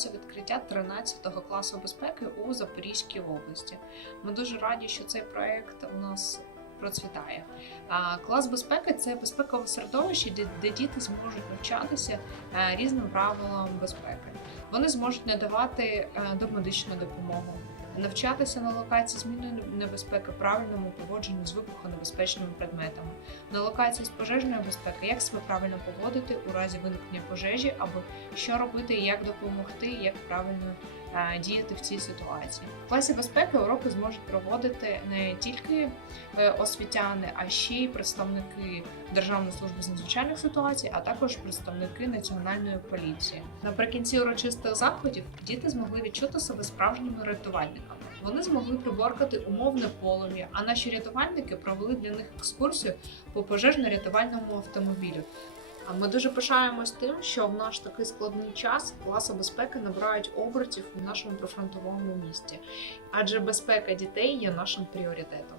відбулося відкриття 13-го класу безпеки у Запорізькій області. Ми дуже раді, що цей проект у нас процвітає. Клас безпеки це безпекове середовище, де, де діти зможуть навчатися е, різним правилам безпеки. Вони зможуть надавати е, домедичну допомогу, навчатися на локації змінної небезпеки, правильному поводженню з вибухонебезпечними предметами, на локації з пожежної безпеки, як себе правильно поводити у разі виникнення пожежі, або що робити, як допомогти, як правильно діяти в цій ситуації. Класі безпеки уроки зможуть проводити не тільки е, освітяни, а ще й представники Державної служби з надзвичайних ситуацій, а також представники національної поліції. Наприкінці урочистих заходів діти змогли відчути себе справжніми рятувальниками. Вони змогли приборкати умовне полум'я, а наші рятувальники провели для них екскурсію по пожежно-рятувальному автомобілю. А Ми дуже пишаємось тим, що в наш такий складний час класи безпеки набирають обертів у нашому прифронтовому місті, адже безпека дітей є нашим пріоритетом.